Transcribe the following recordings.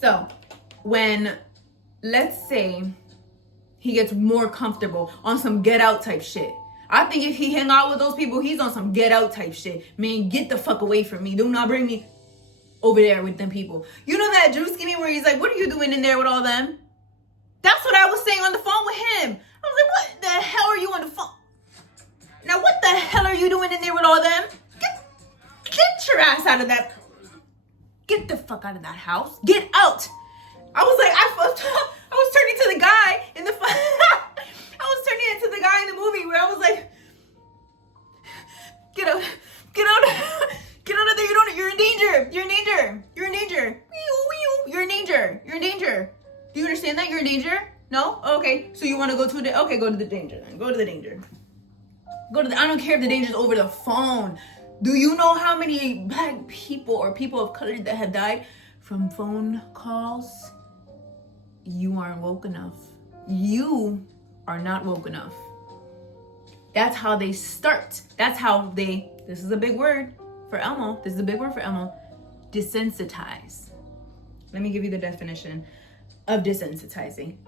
So when, let's say, he gets more comfortable on some get out type shit. I think if he hang out with those people, he's on some get out type shit. Man, get the fuck away from me. Do not bring me over there with them people. You know that Drew Skinny where he's like, what are you doing in there with all them? That's what I was saying on the phone with him. I was like, what the hell are you on the phone? Now, what the hell are you doing in there with all them? Get your ass out of that. Get the fuck out of that house. Get out. I was like, I was turning to the guy in the I was turning into the guy in the movie where I was like, get out, get out of there. You're in danger. You're in danger. You're in danger. You're in danger. You're in danger. Do you understand that? You're in danger? No? Okay. So you want to go to the, okay, go to the danger then. Go to the danger. I don't care if the danger is over the phone. Do you know how many black people or people of color that have died from phone calls? You aren't woke enough. You are not woke enough. That's how they start. That's how they, this is a big word for Elmo. This is a big word for Elmo. Desensitize. Let me give you the definition of desensitizing.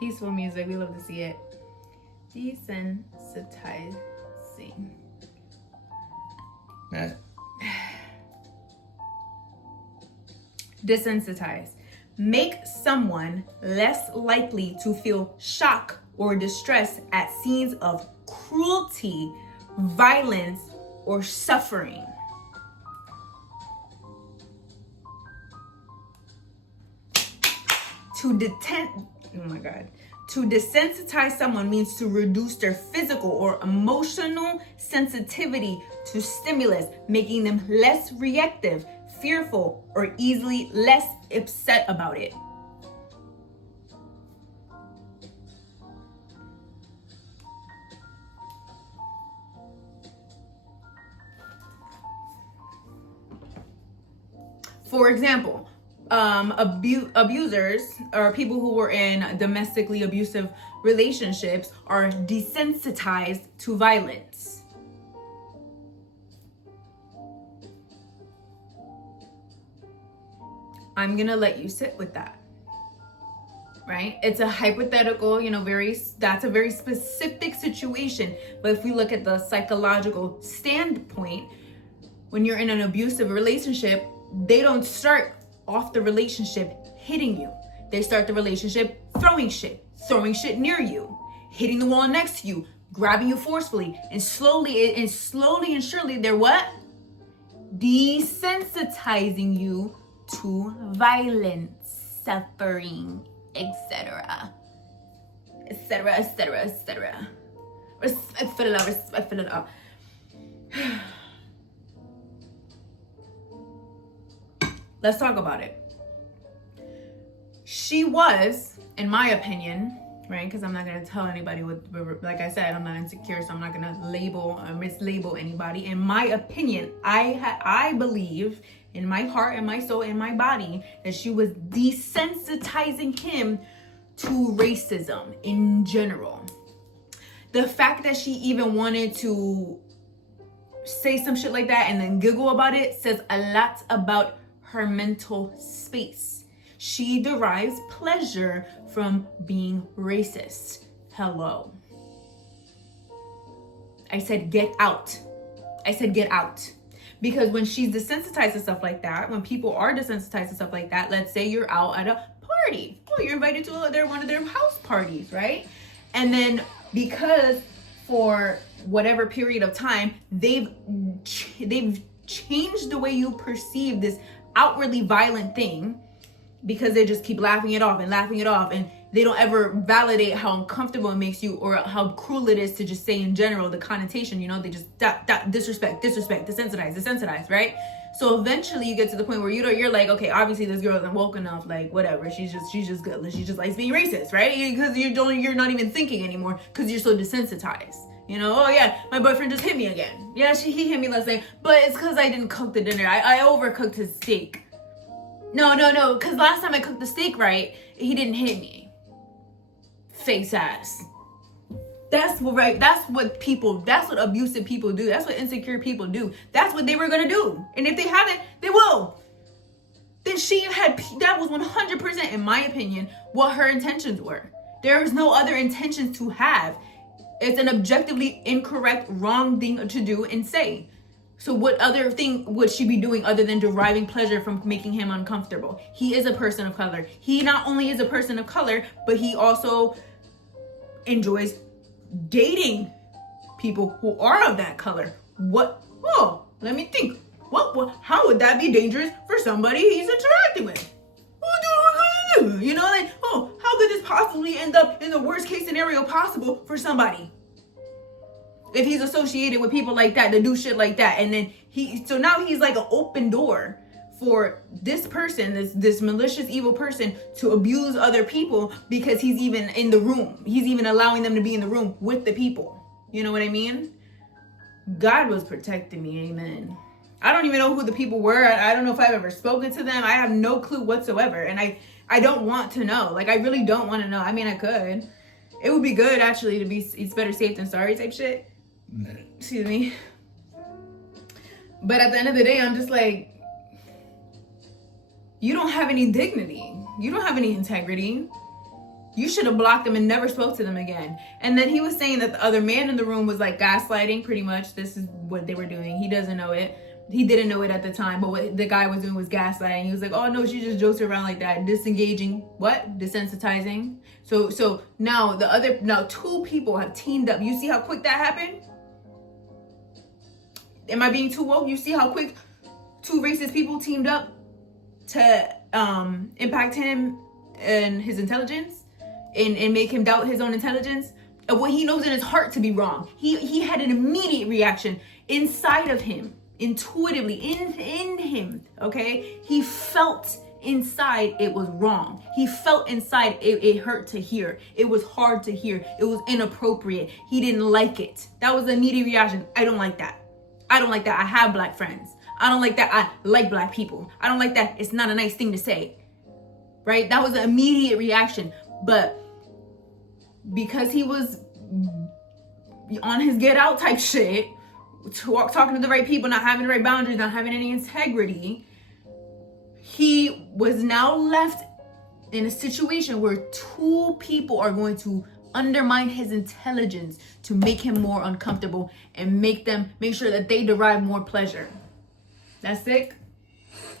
Peaceful music, we love to see it. Desensitizing. Desensitize. Make someone less likely to feel shock or distress at scenes of cruelty, violence, or suffering. To desensitize someone means to reduce their physical or emotional sensitivity to stimulus, making them less reactive, fearful, or easily less upset about it. For example, abusers or people who were in domestically abusive relationships are desensitized to violence. I'm gonna let you sit with that, right? It's a hypothetical, that's a very specific situation. But if we look at the psychological standpoint, when you're in an abusive relationship, they don't start off the relationship hitting you. They start the relationship throwing shit near you, hitting the wall next to you, grabbing you forcefully, and slowly and surely they're what? Desensitizing you to violence, suffering, etc. Respect it up. Let's talk about it. She was, in my opinion, right? Because I'm not going to tell anybody like I said, I'm not insecure, so I'm not going to label or mislabel anybody. In my opinion, I believe in my heart and my soul and my body that she was desensitizing him to racism in general. The fact that she even wanted to say some shit like that and then giggle about it says a lot about her mental space. She derives pleasure from being racist. Hello. I said get out. Because when she's desensitized to stuff like that, when people are desensitized to stuff like that, let's say you're out at a party. Oh, you're invited to one of their house parties, right? And then because for whatever period of time, they've changed the way you perceive this outwardly violent thing, because they just keep laughing it off, and they don't ever validate how uncomfortable it makes you or how cruel it is to just say in general the connotation, they just disrespect, desensitize, right? So eventually you get to the point where you're like, okay, obviously this girl isn't woke enough, like whatever, she's just good, she just likes being racist, right? Because you're not even thinking anymore because you're so desensitized. Oh yeah, my boyfriend just hit me again. Yeah, he hit me last night, but it's because I didn't cook the dinner. I overcooked his steak. No, because last time I cooked the steak right, he didn't hit me. Face ass. That's what that's what abusive people do. That's what insecure people do. That's what they were gonna do. And if they haven't, they will. Then that was 100%, in my opinion, what her intentions were. There was no other intentions to have. It's an objectively incorrect, wrong thing to do and say. So what other thing would she be doing other than deriving pleasure from making him uncomfortable? He is a person of color. He not only is a person of color, but he also enjoys dating people who are of that color. Let me think. How would that be dangerous for somebody he's interacting with? You know, like, how could this possibly end up in the worst case scenario possible for somebody? If he's associated with people like that, to do shit like that. And then so now he's like an open door for this person, this malicious, evil person, to abuse other people because he's even in the room. He's even allowing them to be in the room with the people. You know what I mean? God was protecting me, amen. I don't even know who the people were. I don't know if I've ever spoken to them. I have no clue whatsoever. And I don't want to know. Like, I really don't want to know. I mean, I could. It would be good, actually, to be, it's better safe than sorry type shit. Excuse me. But at the end of the day, I'm just like, you don't have any dignity. You don't have any integrity. You should have blocked them and never spoke to them again. And then he was saying that the other man in the room was like gaslighting, pretty much. This is what they were doing. He doesn't know it. He didn't know it at the time, but what the guy was doing was gaslighting. He was like, oh no, she just jokes around like that. Disengaging, what? Desensitizing. So now two people have teamed up. You see how quick that happened? Am I being too woke? You see how quick two racist people teamed up to impact him and his intelligence and make him doubt his own intelligence of what he knows in his heart to be wrong. He had an immediate reaction inside of him, intuitively in him, okay? He felt inside it was wrong. He felt inside it hurt to hear. It was hard to hear. It was inappropriate. He didn't like it. That was the immediate reaction. I don't like that. I don't like that. I have black friends. I don't like that. I like black people. I don't like that. It's not a nice thing to say. Right? That was the immediate reaction. But because he was on his get out type shit, talking to the right people, not having the right boundaries, not having any integrity, he was now left in a situation where two people are going to undermine his intelligence to make him more uncomfortable and make sure that they derive more pleasure. That's sick?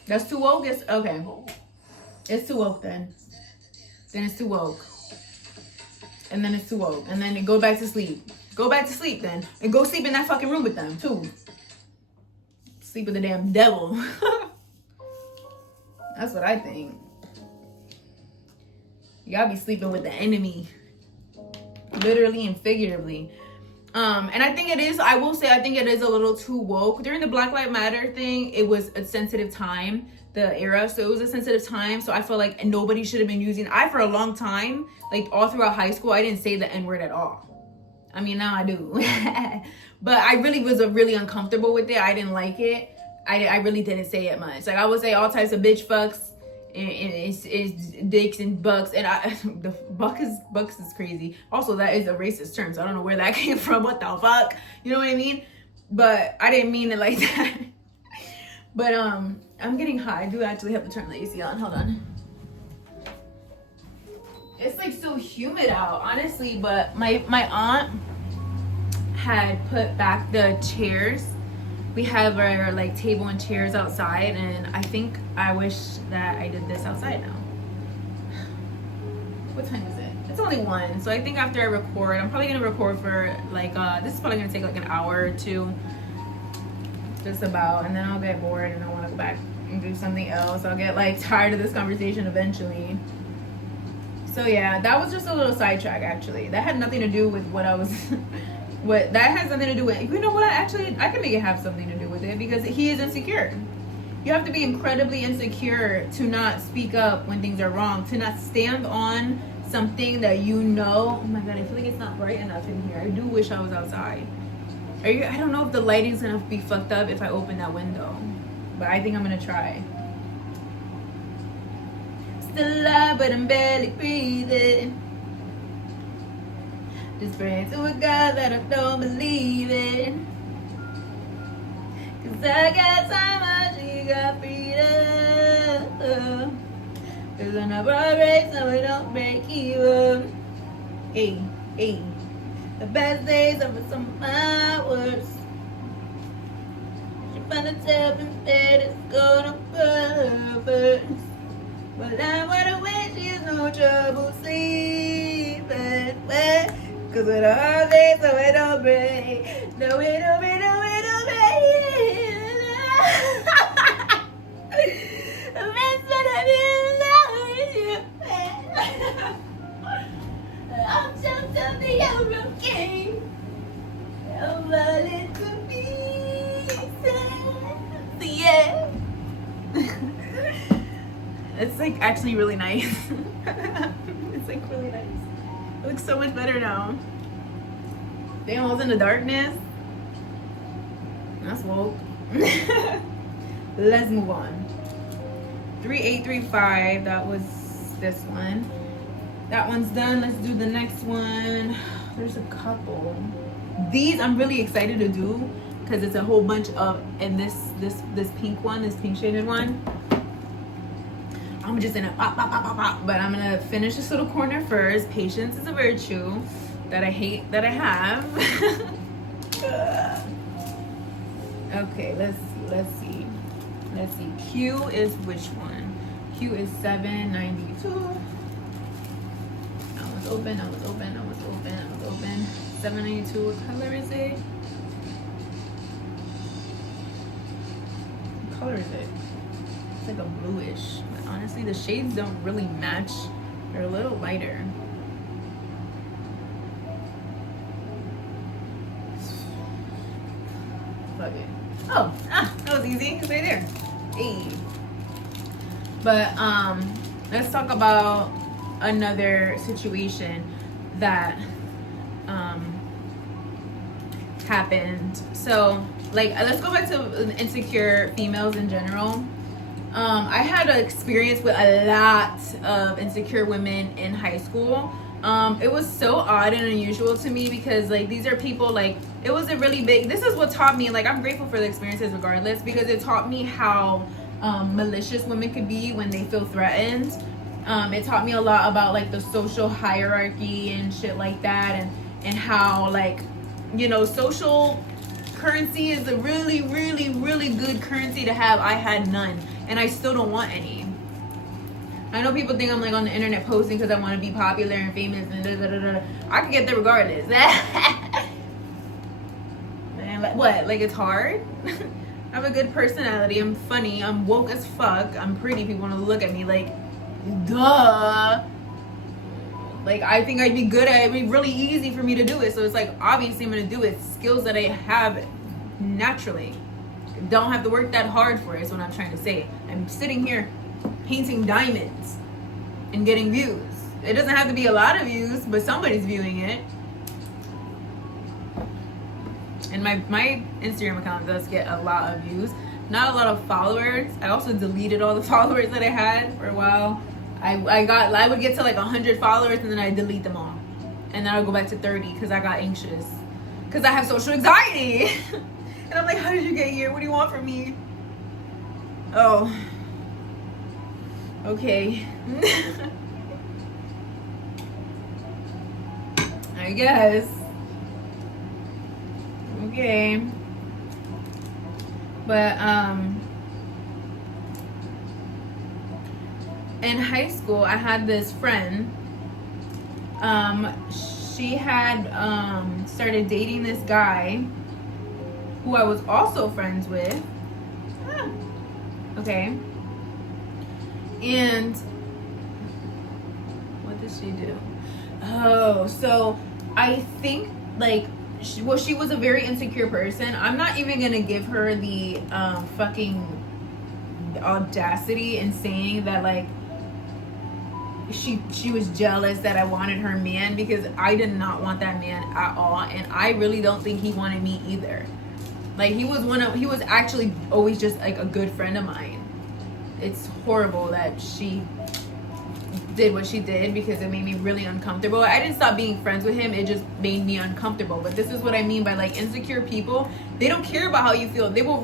That's too woke? Okay. It's too woke then. Then it's too woke. And then it's too woke. And then go back to sleep. Go back to sleep then. And go sleep in that fucking room with them too. Sleep with the damn devil. That's what I think. You gotta be sleeping with the enemy. Literally and figuratively. And I think I will say, I think it is a little too woke. During the Black Lives Matter thing, it was a sensitive time, the era. So it was a sensitive time. So I feel like nobody should have been using, for a long time, like all throughout high school, I didn't say the N-word at all. I mean, now I do. But I really was really uncomfortable with it. I didn't like it. I really didn't say it much. Like I would say all types of bitch fucks and it's dicks and bucks. And the bucks is crazy. Also, that is a racist term. So I don't know where that came from. What the fuck? You know what I mean? But I didn't mean it like that. But I'm getting hot. I do actually have to turn the AC on. Hold on. It's like so humid out, honestly. But my aunt had put back the chairs. We have our like table and chairs outside, and I wish that I did this outside now. What time is it? It's only 1, so I think after I record, I'm probably gonna record for like this is probably gonna take like an hour or two, just about, and then I'll get bored and I want to go back and do something else. I'll get like tired of this conversation eventually. So yeah, that was just a little sidetrack actually. That had nothing to do with what I was. What that has something to do with, you know what, actually I can make it have something to do with it, because he is insecure. You have to be incredibly insecure to not speak up when things are wrong, to not stand on something that you know. Oh my god, I feel like it's not bright enough in here. I do wish I was outside. I don't know if the lighting's gonna be fucked up if I open that window, but I think I'm gonna try. Still alive, but I'm barely breathing. Just pray to a God that I don't believe in. Cause I got time, I she got freedom. Cause when I break, so we don't break even. Hey, hey. The best days are some of my worst. She finna tell me that it's gonna burn first. But I'm wide awake, she has no trouble sleeping. Cause with our days, so it don't break. No, it don't break, no, it don't break. The best that I've been I'm just of the yellow king. I'm running to pieces. Yeah. It's like actually really nice. It's like really nice. It looks so much better now. Damn, I was in the darkness. That's woke. Let's move on. 3835, that was this one. That one's done. Let's do the next one. There's a couple. These I'm really excited to do because it's a whole bunch of, and this pink one, this pink shaded one. I'm just gonna pop, but I'm gonna finish this little corner first. Patience is a virtue that I hate that I have. Okay, let's see. Q is which one? Q is 792. I was open. 792, what color is it? What color is it? It's like a bluish. But honestly, the shades don't really match. They're a little lighter. Fuck it. Oh, that was easy. It's right there. Hey. But let's talk about another situation that happened. So like, let's go back to insecure females in general. I had an experience with a lot of insecure women in high school. It was so odd and unusual to me because like these are people, like it was a really big, this is what taught me, like I'm grateful for the experiences regardless, because it taught me how malicious women could be when they feel threatened. It taught me a lot about like the social hierarchy and shit like that, and how like, you know, social currency is a really, really, really good currency to have. I had none, and I still don't want any. I know people think I'm like on the internet posting because I want to be popular and famous and da. I can get there regardless. Man, like what? Like it's hard? I have a good personality. I'm funny. I'm woke as fuck. I'm pretty. People want to look at me like, duh. Like I think I'd be good at it. It'd be really easy for me to do it. So it's like obviously I'm gonna do it. Skills that I have naturally. Don't have to work that hard for it is what I'm trying to say. I'm sitting here painting diamonds and getting views. It doesn't have to be a lot of views, but somebody's viewing it. And my Instagram account does get a lot of views. Not a lot of followers. I also deleted all the followers that I had for a while. I would get to like 100 followers and then I delete them all. And then I would go back to 30 because I got anxious. Because I have social anxiety. And I'm like, how did you get here? What do you want from me? Oh. Okay. I guess. Okay. But in high school I had this friend. She had started dating this guy who I was also friends with. Okay. And what did she do? Oh, so I think like she was a very insecure person. I'm not even gonna give her the fucking audacity in saying that like she was jealous that I wanted her man, because I did not want that man at all, and I really don't think he wanted me either. Like he was actually always just like a good friend of mine. It's horrible that she did what she did because it made me really uncomfortable. I didn't stop being friends with him. It just made me uncomfortable. But this is what I mean by like insecure people. They don't care about how you feel. They will